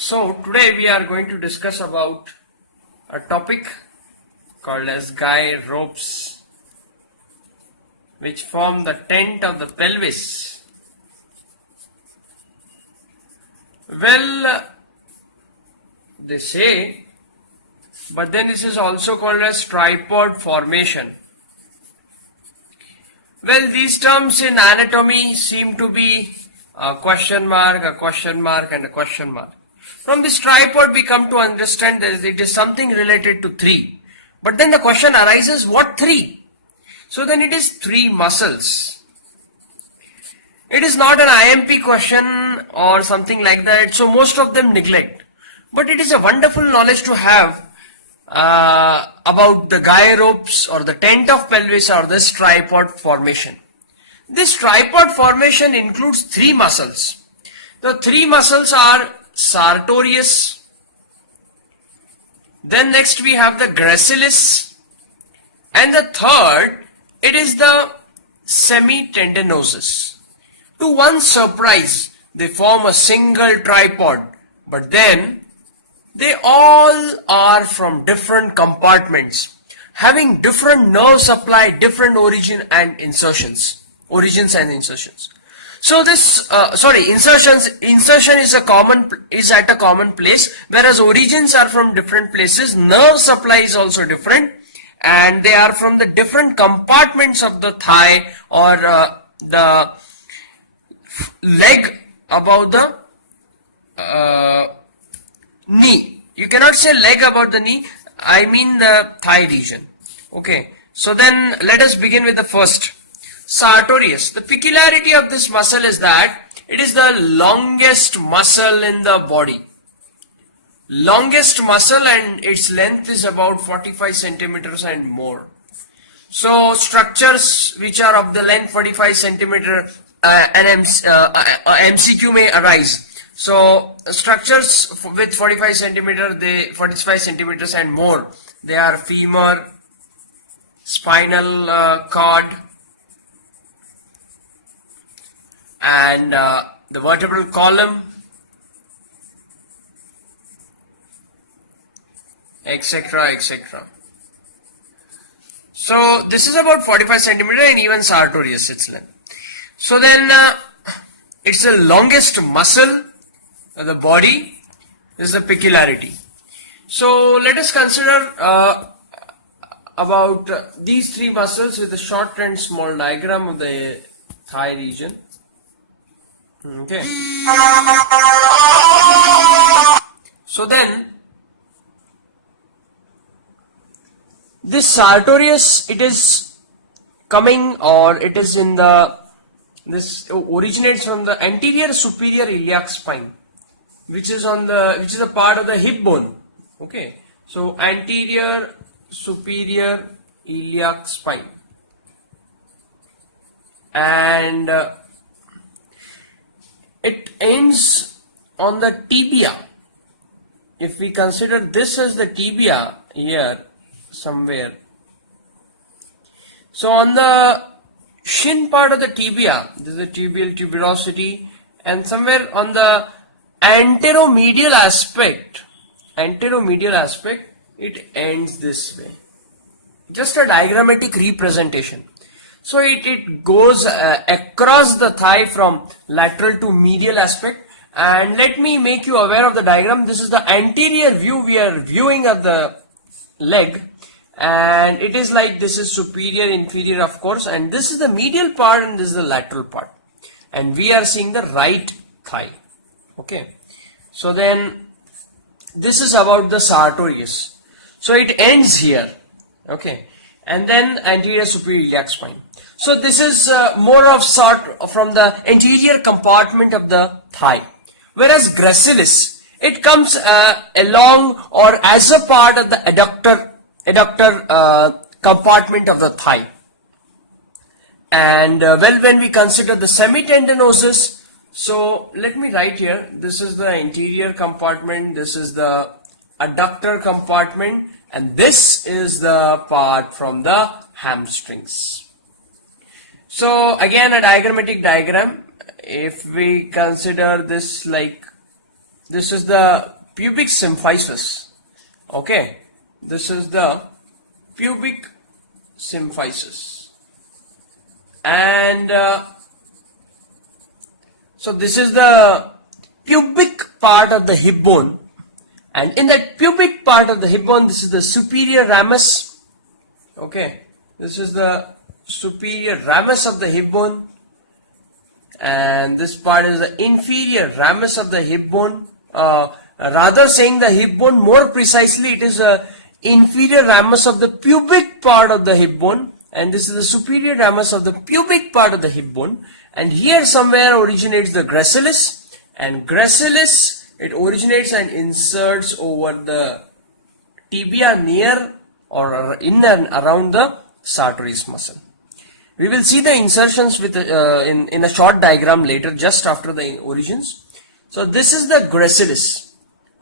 So today we are going to discuss about a topic called as guy ropes, which form the tent of the pelvis. Well, they say, but then this is also called as tripod formation. Well, these terms in anatomy seem to be a question mark, a question mark, and a question mark. From this tripod we come to understand that it is something related to three. But then the question arises, what three? So then it is three muscles. It is not an IMP question or something like that, so most of them neglect. But it is a wonderful knowledge to have about the guy ropes or the tent of pelvis or this tripod formation. This tripod formation includes three muscles. The three muscles are sartorius, then next we have the gracilis, and the third, it is the semitendinosus. To one's surprise, they form a single tripod, but then they all are from different compartments, having different nerve supply, different origins and insertions. So this, insertion is at a common place, whereas origins are from different places. Nerve supply is also different, and they are from the different compartments of the thigh or the leg above the knee. You cannot say leg above the knee, I mean the thigh region. Okay, so then let us begin with the first. Sartorius. The peculiarity of this muscle is that it is the longest muscle in the body. Longest muscle, and its length is about 45 centimeters and more. So structures which are of the length 45 centimeter MCQ may arise. So structures with 45 centimeters and more, they are femur, spinal cord, and the vertebral column, etc., etc. So this is about 45 centimeter and even sartorius its length. So then it's the longest muscle of the body is the peculiarity. So let us consider about these three muscles with a short and small diagram of the thigh region. Okay. So then this sartorius, it is coming, or it is in the, this originates from the anterior superior iliac spine, which is a part of the hip bone. Okay, so anterior superior iliac spine, and it ends on the tibia. If we consider this as the tibia here somewhere, so on the shin part of the tibia, this is the tibial tuberosity, and somewhere on the anteromedial aspect, it ends this way. Just a diagrammatic representation. So it goes across the thigh from lateral to medial aspect. And let me make you aware of the diagram. This is the anterior view we are viewing of the leg. And it is like this is superior, inferior, of course. And this is the medial part and this is the lateral part. And we are seeing the right thigh. Okay. So then this is about the sartorius. So it ends here. Okay. And then anterior superior iliac spine. So this is more of sort from the anterior compartment of the thigh. Whereas gracilis, it comes along or as a part of the adductor compartment of the thigh. And well, when we consider the semitendinosus, so let me write here, this is the anterior compartment, this is the adductor compartment, and this is the part from the hamstrings. So again a diagrammatic diagram. If we consider this like this is the pubic symphysis. Okay, this is the pubic symphysis, and so this is the pubic part of the hip bone, and in that pubic part of the hip bone, this is the superior ramus. Okay, this is the superior ramus of the hip bone, and this part is the inferior ramus of the hip bone. Rather saying the hip bone, more precisely it is the inferior ramus of the pubic part of the hip bone, and this is the superior ramus of the pubic part of the hip bone, and here somewhere originates the gracilis, and gracilis, it originates and inserts over the tibia near or in and around the sartorius muscle. We will see the insertions with in a short diagram later, just after the origins. So this is the gracilis,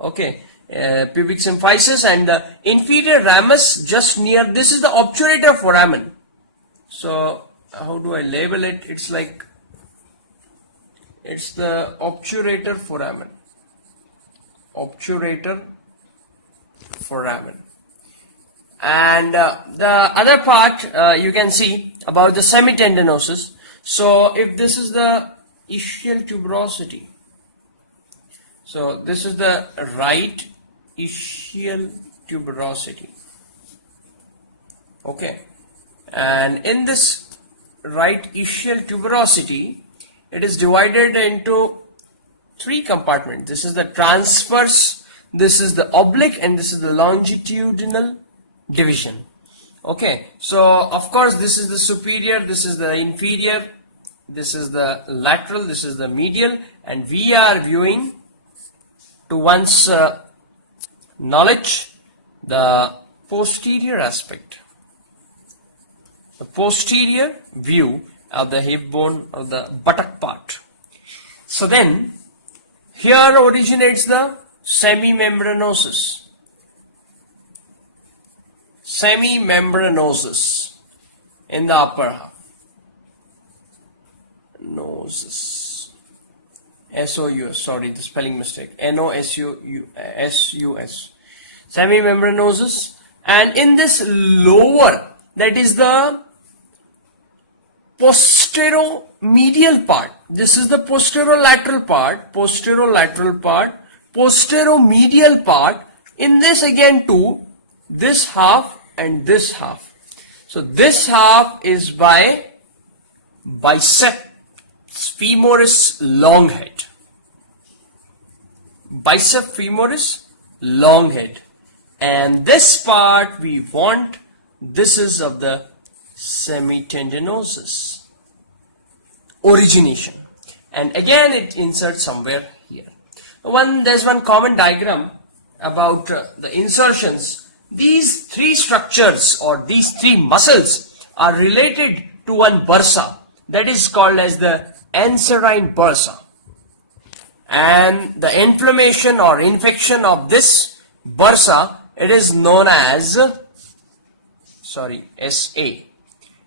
okay, pubic symphysis, and the inferior ramus just near, this is the obturator foramen. So how do I label it? It's like, it's the obturator foramen. Obturator foramen. And the other part you can see about the semitendinosus. So if this is the ischial tuberosity, so this is the right ischial tuberosity. Okay, and in this right ischial tuberosity, it is divided into three compartments. This is the transverse, this is the oblique, and this is the longitudinal division. Okay, so of course this is the superior, this is the inferior, this is the lateral, this is the medial, and we are viewing, to one's knowledge, the posterior aspect, the posterior view of the hip bone or the buttock part. So then here originates the semimembranosus. Semimembranosus in the upper half. Nosus. S-O-U-S, sorry, the spelling mistake. N-O-S-U-S. Semimembranosus. And in this lower, that is the posteromedial part. This is the posterolateral part, posteromedial part. In this again too, this half and this half. So this half is by biceps femoris long head. Biceps femoris long head. And this part we want, this is of the semitendinosus origination. And again it inserts somewhere here. There's one common diagram about the insertions. These three structures or these three muscles are related to one bursa, that is called as the anserine bursa. And the inflammation or infection of this bursa, it is known as, SA.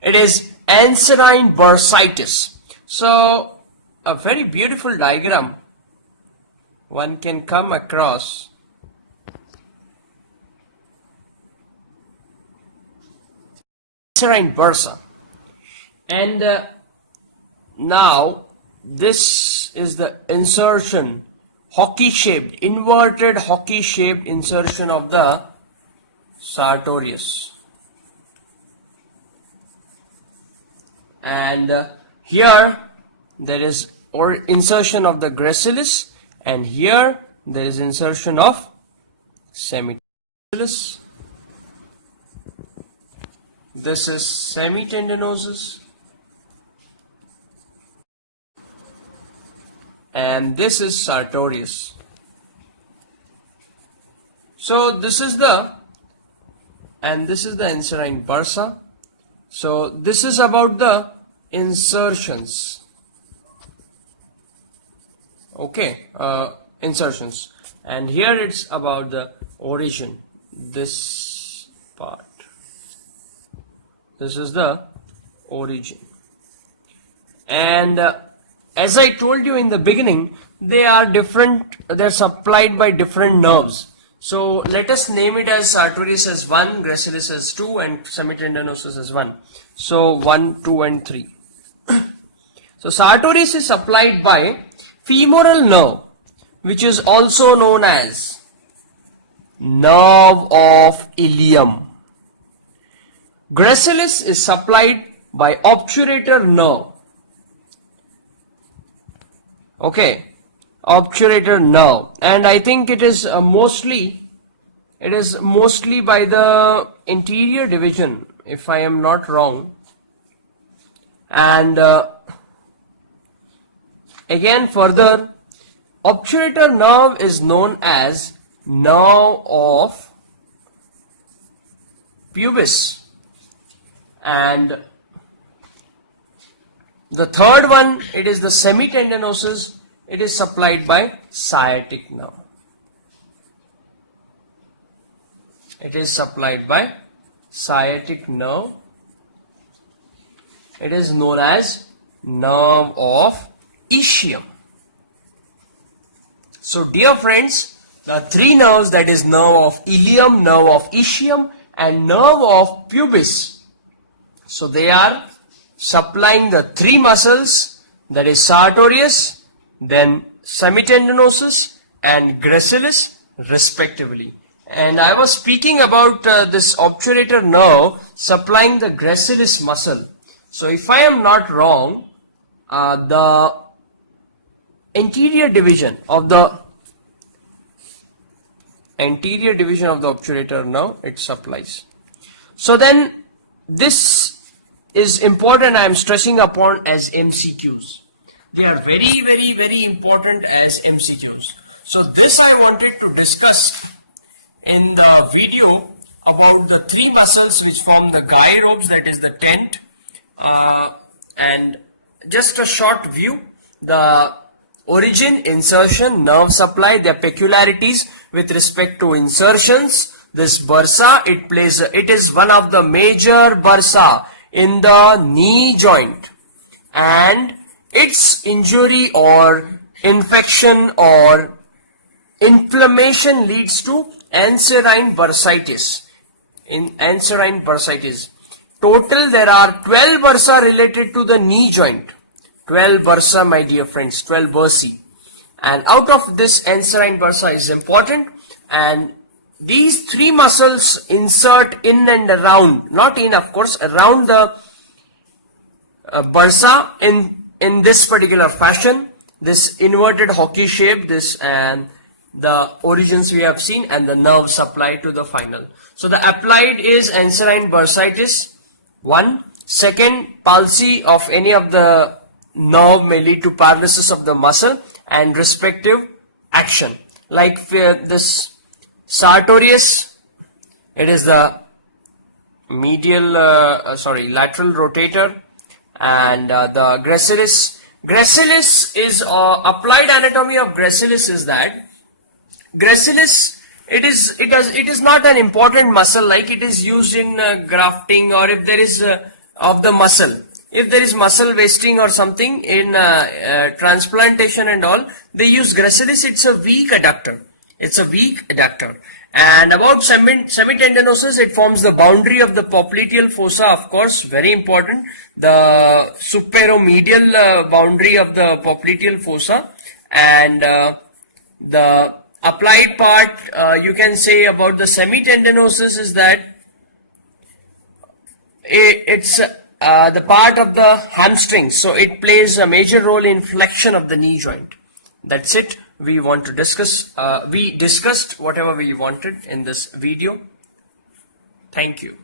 It is anserine bursitis. So a very beautiful diagram one can come across. Anserine bursa. And now this is the insertion, hockey shaped, inverted hockey shaped insertion of the sartorius. And here there is insertion of the gracilis, and here there is insertion of semitendinosus. This is semitendinosus, and this is sartorius. So this is the, and this is the anserine bursa. So this is about the insertions. Okay, insertions, and here it's about the origin, this part. This is the origin. And as I told you in the beginning, they are different, they're supplied by different nerves. So let us name it as sartorius as 1, gracilis as 2, and semitendinosus as 1. So 1, 2 and 3. So sartorius is supplied by femoral nerve, which is also known as nerve of ilium. Gracilis is supplied by obturator nerve. Okay, obturator nerve, and I think it is mostly by the interior division, if I am not wrong. And again further, obturator nerve is known as nerve of pubis, and the third one, it is the semitendinosus. It is supplied by sciatic nerve. It is supplied by sciatic nerve. It is known as nerve of ischium. So dear friends, the three nerves, that is nerve of ilium, nerve of ischium and nerve of pubis. So they are supplying the three muscles, that is sartorius, then semitendinosus and gracilis respectively. And I was speaking about this obturator nerve supplying the gracilis muscle. So if I am not wrong, the anterior division of the obturator nerve, it supplies. So then this is important, I am stressing upon as MCQs. They are very, very, very important as MCQs. So this I wanted to discuss in the video about the three muscles which form the guy ropes, that is the tent, and just a short view, the origin, insertion, nerve supply, their peculiarities with respect to insertions. This bursa, it is one of the major bursa in the knee joint, and its injury or infection or inflammation leads to anserine bursitis. In anserine bursitis, total there are 12 bursa related to the knee joint. 12 bursa, my dear friends, 12 bursae. And out of this, anserine bursa is important, and these three muscles insert in and around, not in of course, around the bursa in this particular fashion, this inverted hockey shape, this and the origins we have seen, and the nerve supply to the final. So the applied is anserine bursitis, 1. Second, palsy of any of the nerve may lead to paralysis of the muscle and respective action. Like this sartorius, it is the lateral rotator, and the gracilis. Gracilis is applied anatomy of gracilis is that gracilis, it is not an important muscle like it is used in grafting, or if there is of the muscle. If there is muscle wasting or something in transplantation and all, they use gracilis. It's a weak adductor. And about semitendinosus, it forms the boundary of the popliteal fossa, of course, very important. The superomedial boundary of the popliteal fossa, and the applied part you can say about the semitendinosus is that it's the part of the hamstring, so it plays a major role in flexion of the knee joint. That's it. We want to discuss. We discussed whatever we wanted in this video. Thank you.